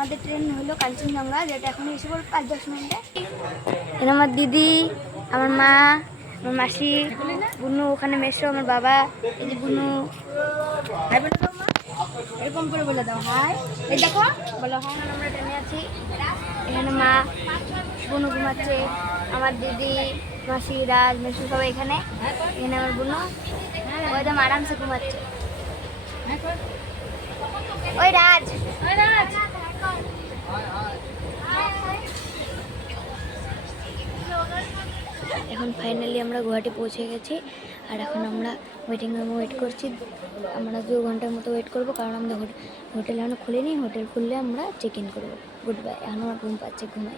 আমাদের ট্রেন হলো কাঞ্চনজঙ্ঘা, যেটা এখন এসে পড়বে 5-10 মিনিটে। এটা আমার দিদি, আমার মা, আমার মাসি, বুনু ওখানে মেসো, আমার বাবা, এই যে বুনু। হাই বলে দাও মা, এরকম করে বলে দাও হাই। এই দেখো বলো হাই। আমরা ট্রেনে আছি, এখানে মা বুনু ঘুমাচ্ছে, আমার দিদি, মাসি, রাজ, মেসু সবাই এখানে। এখানে আমার বুনু, ও একদম আরামসে ঘুমাচ্ছে। ওই রাজ, ওই রাজ। এখন ফাইনালি আমরা গুয়াহাটি পৌঁছে গেছি, আর এখন আমরা ওয়েটিং রুমে ওয়েট করছি। আমরা 2 ঘন্টার মতো ওয়েট করবো, কারণ আমাদের হোটেল এখনো খুলিনি। হোটেল খুললে আমরা চেক ইন করবো। Good bye. এখন আমার ঘুম পাচ্ছে, ঘুমাই।